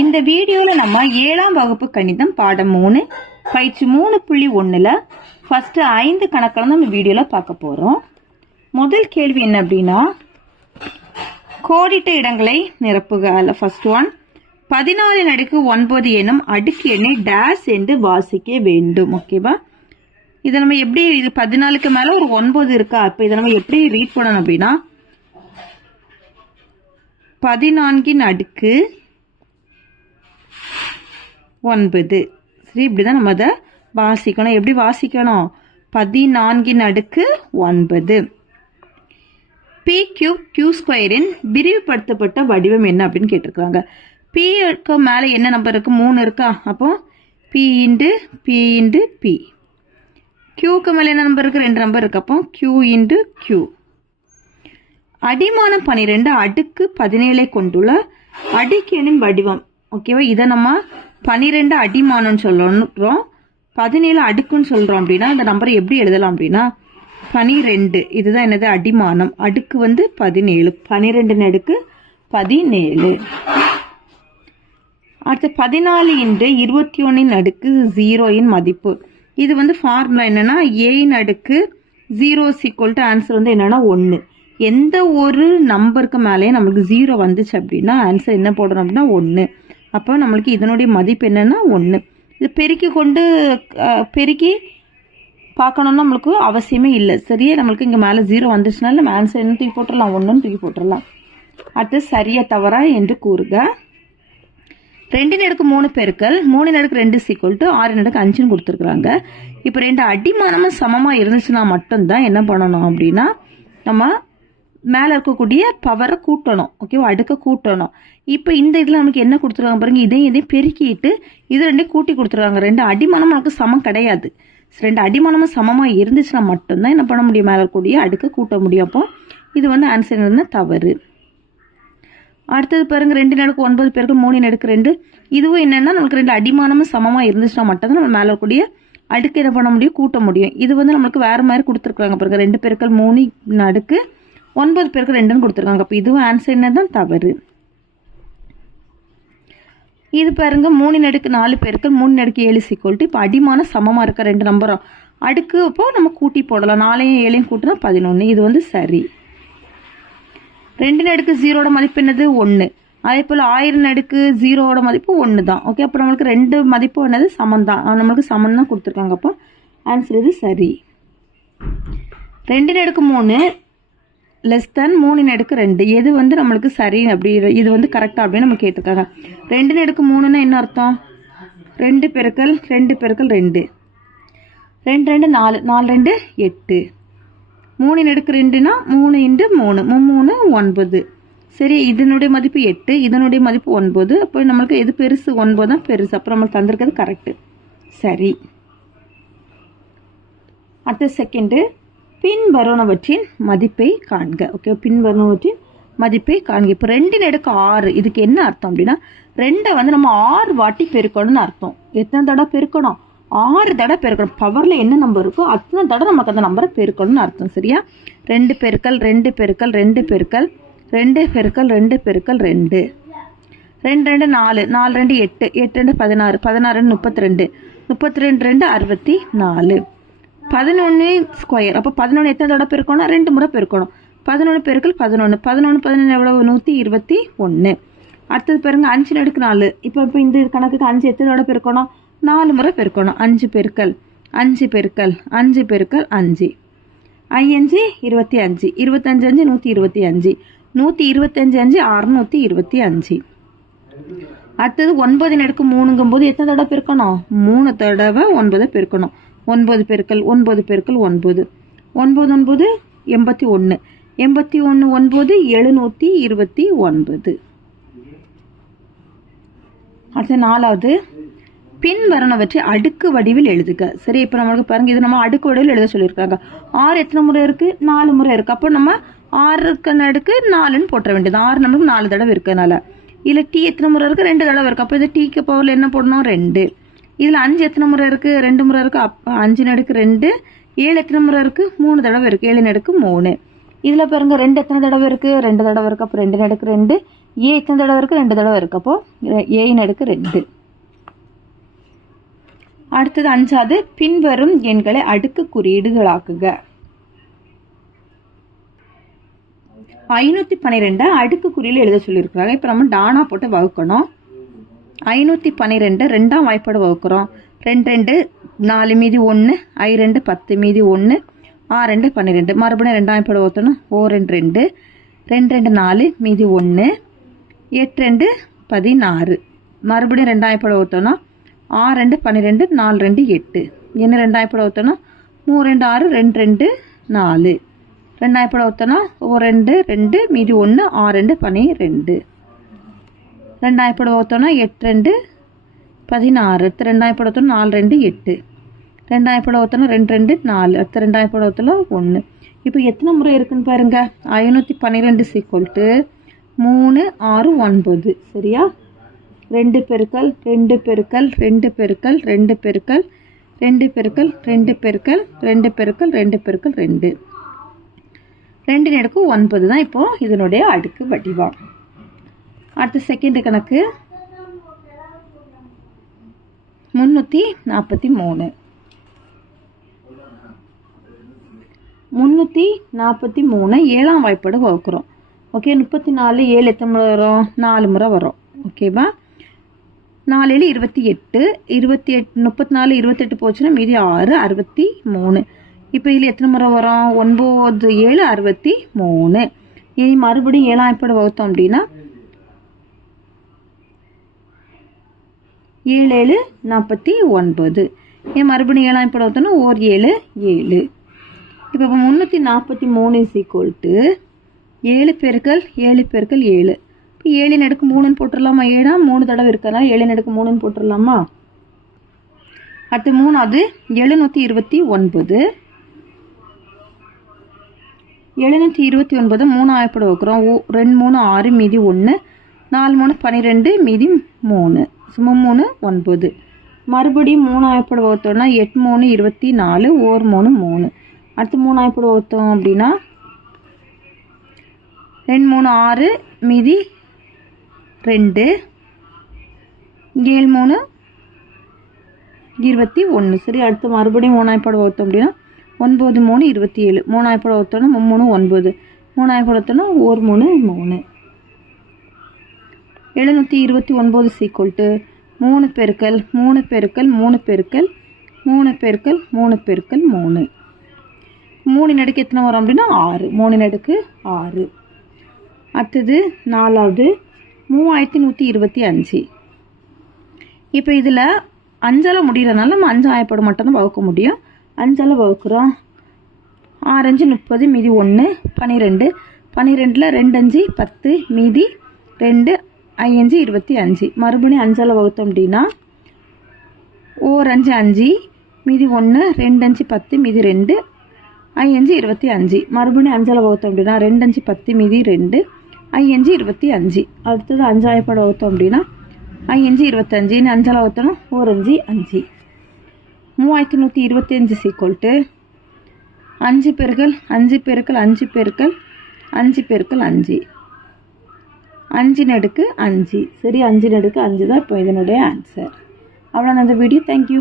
இந்த வீடியோவில் நம்ம ஏழாம் வகுப்பு கணிதம் பாடம் மூணு பயிற்சி மூணு புள்ளி ஒன்றில் ஃபஸ்ட்டு ஐந்து கணக்கில் தான் நம்ம வீடியோவில் பார்க்க போகிறோம் முதல் கேள்வி என்ன அப்படின்னா கோடிட்ட இடங்களை நிரப்புக. அதில் ஃபஸ்ட் ஒன் பதினாலின் அடுக்கு ஒன்பது எனும் அடுக்கு எண்ணை டேஸ் என்று வாசிக்க வேண்டும். ஓகேவா இதை நம்ம எப்படி இது பதினாலுக்கு மேலே ஒரு ஒன்பது இருக்கா? அப்போ இதை நம்ம எப்படி ரீட் பண்ணணும் அப்படின்னா பதினான்கின் அடுக்கு ஒன்பது. சரி இப்படி தான் நம்ம அதை வாசிக்கணும். எப்படி வாசிக்கணும்? பதினான்கின் அடுக்கு ஒன்பது. பி கியூ கியூ ஸ்கொயரின் விரிவுபடுத்தப்பட்ட வடிவம் என்ன அப்படின்னு கேட்டிருக்காங்க பிக்கு மேலே என்ன நம்பர் இருக்குது மூணு இருக்கா? அப்போ B into B into B கியூக்கு மேலே என்ன நம்பர் இருக்குது ரெண்டு நம்பர் இருக்குது அப்போ கியூ இன்டு கியூ அடிமானம் பன்னிரெண்டு அடுக்கு பதினேழை கொண்டுள்ள அடிக்கெண்ணின் வடிவம். ஓகேவா இதை நம்ம பன்னிரெண்டு அடிமானம்னு சொல்லுறோம் பதினேழு அடுக்குன்னு சொல்கிறோம் அப்படின்னா இந்த நம்பரை எப்படி எழுதலாம் அப்படின்னா பனிரெண்டு. இதுதான் என்னது? அடிமானம். அடுக்கு வந்து பதினேழு. பனிரெண்டுன்னு அடுக்கு பதினேழு. அடுத்து பதினாலு இன்று இருபத்தி ஒன்றின் அடுக்கு ஜீரோயின் மதிப்பு. இது வந்து ஃபார்முலா என்னென்னா ஏயின் அடுக்கு ஜீரோ சீக்குவல்ட்டு ஆன்சர் வந்து என்னென்னா ஒன்று எந்த ஒரு நம்பருக்கு மேலேயும் நம்மளுக்கு ஜீரோ வந்துச்சு அப்படின்னா ஆன்சர் என்ன போடணும் அப்படின்னா ஒன்று அப்போ நம்மளுக்கு இதனுடைய மதிப்பு என்னென்னா ஒன்று இது பெருக்கி கொண்டு பெருக்கி பார்க்கணுன்னா நம்மளுக்கு அவசியமே இல்லை. சரியே? நம்மளுக்கு இங்கே மேலே ஜீரோ வந்துச்சுனால நம்ம ஆன்சர் என்ன தூக்கி போட்டுடலாம்? ஒன்றுன்னு தூக்கி போட்டுடலாம். அடுத்து சரியா தவறா என்று கூறுக. ரெண்டு நடுக்கு மூணு பெருக்கள் மூணு நடுக்கு ரெண்டு சீக்குவல் டு ஆறு நடுக்கு அஞ்சுன்னு கொடுத்துருக்குறாங்க. இப்போ ரெண்டு அடிமானமும் சமமாக இருந்துச்சுன்னா மட்டும்தான் என்ன பண்ணணும் அப்படின்னா நம்ம மேலே இருக்கக்கூடிய பவரை கூட்டணும். ஓகேவா அடுக்க கூட்டணும். இப்போ இந்த இதில் நமக்கு என்ன கொடுத்துருக்காங்க பாருங்கள் இதையும் இதையும் பெருக்கிட்டு இது ரெண்டையும் கூட்டி கொடுத்துருக்காங்க. ரெண்டு அடிமானம் நமக்கு சமம் கிடையாது. ரெண்டு அடிமானமும் சமமாக இருந்துச்சுன்னா மட்டும்தான் என்ன பண்ண முடியும்? மேலே இருக்கக்கூடிய அடுக்க கூட்ட முடியும். அப்போ இது வந்து ஆன்சர் என்ன தவறு. அடுத்தது பாருங்கள் ரெண்டு நடுக்கு ஒன்பது பேருக்கு மூணு நடுக்கு ரெண்டு. இதுவும் என்னென்னா நம்மளுக்கு ரெண்டு அடிமானமும் சமமாக இருந்துச்சுன்னா மட்டும்தான் நம்ம மேலே இருக்கக்கூடிய அடுக்கு என்ன பண்ண முடியும்? கூட்ட முடியும். இது வந்து நம்மளுக்கு வேறு மாதிரி கொடுத்துருக்குறாங்க பாருங்கள் ரெண்டு பேருக்கள் மூணு நடுக்கு ஒன்பது பேருக்கு ரெண்டுன்னு கொடுத்துருக்காங்க. அப்போ இதுவும் ஆன்சர் என்ன தான் தவறு. இது பாருங்க மூணு நடுக்கு நாலு பேருக்கு மூணு நடுக்கு ஏழு சீக்குவல்ட்டு இப்போ அடிமான சமமாக இருக்க ரெண்டு நம்பரும் அடுக்கு அப்போ நம்ம கூட்டி போடலாம். நாலையும் ஏழையும் கூட்டினா பதினொன்று இது வந்து சரி. ரெண்டு நடுக்கு ஜீரோட மதிப்பு என்னது? ஒன்று அதே போல் ஆயிரம் நடுக்கு ஜீரோவோட மதிப்பு ஒன்று தான் ஓகே அப்போ நம்மளுக்கு ரெண்டு மதிப்பு என்னது? சமம் தான் நம்மளுக்கு சமம் தான் கொடுத்துருக்காங்க. அப்போ ஆன்சர் இது சரி. ரெண்டு நடுக்கு மூணு லெஸ் தேன் மூணு நடுக்கு ரெண்டு. எது வந்து நம்மளுக்கு சரி அப்படி இது வந்து கரெக்டாக அப்படின்னு நம்ம கேட்டிருக்காங்க ரெண்டு நடுக்கு மூணுன்னா என்ன அர்த்தம்? ரெண்டு பெருக்கல் ரெண்டு பெருக்கல் ரெண்டு. ரெண்டு ரெண்டு நாலு. நாலு ரெண்டு எட்டு. மூணு நடுக்கு ரெண்டுனா மூணு இன்ட்டு மூணு. மூ- மூணு ஒன்பது. சரி இதனுடைய மதிப்பு எட்டு இதனுடைய மதிப்பு ஒன்பது. அப்போ நம்மளுக்கு எது பெருசு? ஒன்பது தான் பெருசு. அப்புறம் நம்மளுக்கு தந்திருக்கிறது கரெக்டு சரி. அடுத்த செகண்டு பின்வருவனவற்றின் மதிப்பை காண்க. ஓகே பின்வருவனவற்றின் மதிப்பை காண்க. இப்போ ரெண்டின் எடுக்க ஆறு. இதுக்கு என்ன அர்த்தம் அப்படின்னா ரெண்டை வந்து நம்ம ஆறு வாட்டி பெருக்கணும்னு அர்த்தம். எத்தனை தடவை பெருக்கணும்? ஆறு தடவை பெருக்கணும். பவரில் என்ன நம்பர் இருக்கோ அத்தனை தடவை நமக்கு அந்த நம்பரை பெருக்கணும்னு அர்த்தம். சரியா? ரெண்டு பெருக்கல் ரெண்டு பெருக்கல் ரெண்டு பெருக்கல் ரெண்டு பெருக்கல் ரெண்டு பெருக்கல் ரெண்டு. ரெண்டு ரெண்டு நாலு. நாலு ரெண்டு எட்டு. எட்டு ரெண்டு பதினாறு. பதினாறு ரெண்டு முப்பத்தி ரெண்டு. முப்பத்தி ரெண்டு ரெண்டு அறுபத்தி நாலு. பதினொன்று ஸ்கொயர் அப்போ பதினொன்று எத்தனை தடவை பெருக்கணும்? ரெண்டு முறை பெருக்கணும். பதினொன்று பெருக்கல் பதினொன்று பதினொன்று பதினொன்று எவ்வளவு? நூற்றி இருபத்தி ஒன்று அடுத்தது பாருங்க அஞ்சு நடுக்கு நாலு. இப்போ இப்போ இந்த கணக்குக்கு அஞ்சு எத்தனை தடவை பெருக்கணும்? நாலு முறை பெருக்கணும். அஞ்சு பெருக்கல் அஞ்சு பெருக்கல் அஞ்சு பெருக்கல் அஞ்சு. ஐயஞ்சு இருபத்தி அஞ்சு. இருபத்தஞ்சு அஞ்சு நூற்றி இருபத்தி அஞ்சு. நூற்றி இருபத்தஞ்சு அஞ்சு அறுநூற்றி இருபத்தி அஞ்சு. அடுத்தது ஒன்பது நடுக்கு மூணுங்கும்போது எத்தனை தடவை பெருக்கணும்? மூணு தடவை ஒன்பதை பெருக்கணும். ஒன்பது பெருக்கள் ஒன்பது பெருக்கள் ஒன்பது. ஒன்பது ஒன்பது எண்பத்தி ஒன்று எண்பத்தி ஒன்று ஒன்பது எழுநூற்றி இருபத்தி ஒன்பது. அடுத்து நாலாவது. பின்வரணவற்றை அடுக்கு வடிவில் எழுதுக. சரி இப்போ நம்மளுக்கு பாருங்க இது நம்ம அடுக்கு வடிவில் எழுத சொல்லியிருக்காங்க. ஆறு எத்தனை முறை இருக்குது நாலு முறை இருக்குது அப்போ நம்ம ஆறுக்கு நடுக்கு நாலுன்னு போட்ட வேண்டியது. ஆறு நம்மளுக்கு நாலு தடவை இருக்கிறதுனால இதில் டீ எத்தனை முறை இருக்குது ரெண்டு தடவை இருக்குது அப்போ இது டீக்கு பவரில் என்ன போடணும்? ரெண்டு. இதில் அஞ்சு எத்தனை முறை இருக்குது ரெண்டு முறை இருக்குது அப்போ அஞ்சு நடுக்கு ரெண்டு ஏழு எத்தனை முறை இருக்குது மூணு தடவை இருக்குது ஏழு நடுக்கு மூணு. இதில் பாருங்க ரெண்டு எத்தனை தடவை இருக்குது ரெண்டு தடவை இருக்குது அப்போ ரெண்டு நடுக்கு ரெண்டு ஏ எத்தனை தடவை இருக்குது ரெண்டு தடவை இருக்குது அப்போ ஏ நடுக்கு ரெண்டு. அடுத்தது அஞ்சாவது பின்வரும் எண்களை அடுக்கு குறியீடுகளாக்குக. ஐநூற்றி பன்னிரெண்டை அடுக்கு குறியில் எழுத சொல்லியிருக்கிறாங்க. இப்போ நம்ம டானா போட்டு வகுக்கணும். ஐநூற்றி பன்னிரெண்டு ரெண்டாம் வாய்ப்பாடு வகுக்கிறோம். ரெண்டு ரெண்டு நாலு மீதி ஒன்று ஐ ரெண்டு பத்து மீதி ஒன்று ஆ ரெண்டு பன்னிரெண்டு. மறுபடியும் ரெண்டாம் வாய்ப்பாடு வகுத்தோன்னா ஓ ரெண்டு ரெண்டு ரெண்டு ரெண்டு நாலு மீதி ஒன்று எட்டு ரெண்டு பதினாறு. மறுபடியும் ரெண்டாம் வாய்ப்பாடு வகுத்தோன்னா ஆ ரெண்டு பன்னிரெண்டு நாலு ரெண்டு எட்டு. என்ன ரெண்டாம் வாய்ப்பாடு வகுத்தோன்னா மூணு ரெண்டு ஆறு ரெண்டு ரெண்டு நாலு. ரெண்டாம் வாய்ப்பாடு வகுத்தோன்னா ஓ ரெண்டு ரெண்டு மீதி ஒன்று ஆ ரெண்டு பன்னிரெண்டு. ரெண்டாயிரம் படம் ஓத்தோன்னா எட்டு ரெண்டு பதினாறு. அடுத்து ரெண்டாயிரம் படம் ஓத்தோன்னா நாலு ரெண்டு எட்டு. ரெண்டாயிரம் படம் ஓத்தோன்னா ரெண்டு ரெண்டு நாலு. அடுத்து ரெண்டாயிரம் படம் ஓத்தல ஒன்று இப்போ எத்தனை முறை இருக்குன்னு பாருங்கள் ஐநூற்றி பன்னிரெண்டு சீக்வல்ட்டு மூணு ஆறு ஒன்பது. சரியா? ரெண்டு பெருக்கல் ரெண்டு பெருக்கல் ரெண்டு பெருக்கல் ரெண்டு பெருக்கல் ரெண்டு பெருக்கல் ரெண்டு பெருக்கல் ரெண்டு பெருக்கல் ரெண்டு பெருக்கல் ரெண்டு. ரெண்டு நெடுக்கு ஒன்பது தான் இப்போது இதனுடைய அடுக்கு வடிவம். அடுத்த செகண்டு கணக்கு. முந்நூற்றி நாற்பத்தி மூணு. முந்நூற்றி நாற்பத்தி மூணு ஏழாம் வாய்ப்பாடு வகுக்கிறோம். ஓகே முப்பத்தி நாலு ஏழு எத்தனை முறை வரும்? நாலு முறை வரும். ஓகேவா நாலேழு இருபத்தி எட்டு இருபத்தி எட் முப்பத்தி நாலு இருபத்தெட்டு போச்சுன்னா மீதி ஆறு அறுபத்தி மூணு. இப்போ இதில் எத்தனை முறை வரும்? ஒன்பது ஏழு அறுபத்தி மூணு. இனி மறுபடியும் ஏழாம் வாய்ப்பாடு வகுத்தோம் அப்படின்னா ஏழு ஏழு நாற்பத்தி ஒன்பது. ஏன் மறுபடியும் ஏழாம் இப்போ பார்த்தோன்னா ஓர் ஏழு ஏழு. இப்போ இப்போ முந்நூற்றி நாற்பத்தி மூணு இஸ் ஈக்குவல் டு ஏழு பெருக்கல் ஏழு பெருக்கல் ஏழு. இப்போ ஏழு நடுக்கு மூணுன்னு போட்டுடலாமா ஏழா? மூணு தடவை இருக்கிறதுனால ஏழு நடுக்கு மூணுன்னு போட்டுடலாமா அடுத்து மூணாவது எழுநூற்றி இருபத்தி ஒன்பது. எழுநூற்றி இருபத்தி ஒன்பது மூணு ஆயப்பட வைக்கிறோம். ஓ ரெண்டு மூணு ஆறு மீதி ஒன்று நாலு மூணு பன்னிரெண்டு மீதி மூணு. சும்மா மூணு ஒன்பது. மறுபடியும் மூணு ஆயப்பட வகுத்தோம்னா எட்டு மூணு இருபத்தி நாலு ஓர் மூணு மூணு. அடுத்து மூணு ஆயப்பட வகுத்தோம் அப்படின்னா ரெண்டு மூணு ஆறு மீதி ரெண்டு. ஏழு மூணு இருபத்தி ஒன்று. சரி அடுத்து மறுபடியும் மூணாயப்பட வகுத்தோம் அப்படின்னா ஒன்பது மூணு இருபத்தி ஏழு. மூணாயப்பட வகுத்தோம்னா மூணு ஒன்பது. மூணாயப்பட வகுத்தோம்னா ஒரு மூணு மூணு. எழுநூற்றி இருபத்தி ஒன்பது சீக்வல்ட்டு மூணு பெருக்கல் மூணு பெருக்கல் மூணு பெருக்கல் மூணு பெருக்கல் மூணு பெருக்கல் மூணு. மூணு நடுக்கு எத்தனை வரும் அப்படின்னா ஆறு. மூணு நடுக்கு ஆறு. அடுத்தது நாலாவது மூவாயிரத்தி நூற்றி இருபத்தி அஞ்சு. இப்போ இதில் அஞ்சால் முடிகிறதுனால நம்ம அஞ்சு ஆயப்படம் மட்டும்தான் வகுக்க முடியும். அஞ்சால் வகுக்கிறோம். ஆரஞ்சு முப்பது மீதி ஒன்று பன்னிரெண்டு பன்னிரெண்டில் ரெண்டு அஞ்சு பத்து மீதி ரெண்டு ஐயஞ்சு இருபத்தி அஞ்சு. மறுபடியும் அஞ்சால் வகுத்தோம் அப்படின்னா ஓர் அஞ்சு அஞ்சு மீதி ஒன்று ரெண்டு அஞ்சு பத்து மீதி ரெண்டு ஐயஞ்சு இருபத்தி அஞ்சு. மறுபடியும் அஞ்சால் வகுத்தோம் அப்படின்னா ரெண்டு அஞ்சு பத்து மீதி ரெண்டு ஐயஞ்சு இருபத்தி அஞ்சு. அடுத்தது அஞ்சாயப்பட வகுத்தோம் அப்படின்னா ஐயஞ்சு இருபத்தஞ்சு இன்னும் அஞ்சால் வகுத்தோம்னா ஓர் அஞ்சு. அஞ்சு மூவாயிரத்தி நூற்றி இருபத்தி அஞ்சு சீக்கோல்ட்டு அஞ்சு பெருக்கள் அஞ்சு பெருக்கள் அஞ்சு பெருக்கள் அஞ்சு பெருக்கள் அஞ்சு. அஞ்சு நடுக்கு அஞ்சு. சரி அஞ்சு நடுக்கு அஞ்சு தான் இப்போ இதனுடைய ஆன்சர் அவ்வளோ அந்த வீடியோ தேங்க்யூ